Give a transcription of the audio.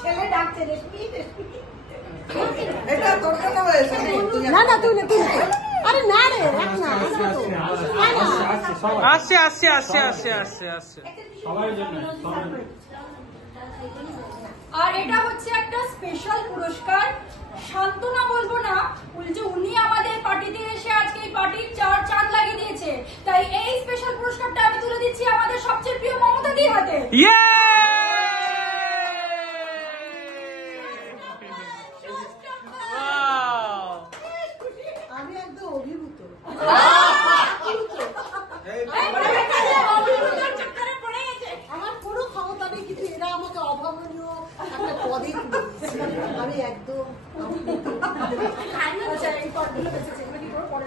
ছেলে ডাকছে রেশমি রেশমি। না না তুই না তুই আরে না রে রাখ না আসছে আসছে আসছে আসছে আসছে আসছে সবার জন্য। আর এটা হচ্ছে একটা স্পেশাল পুরস্কার, সান্ত্বনা বলবো না, বলছে উনি আমাদের পার্টিতে এসে আজকে এই পার্টির চাঁদ লাগিয়ে দিয়েছে, তাই এই স্পেশাল পুরস্কারটা আমি তুলে দিচ্ছি আমাদের সবচেয়ে প্রিয় মমতা দির হাতে। আমি একদম অভিভূত। আমার কোনো ক্ষমতা নেই, কিন্তু এরা আমাকে অভাবনীয় একটা পদে আমি একদম আচ্ছা এই পদগুলো বেঁচেছে, এগুলো কি করে পরে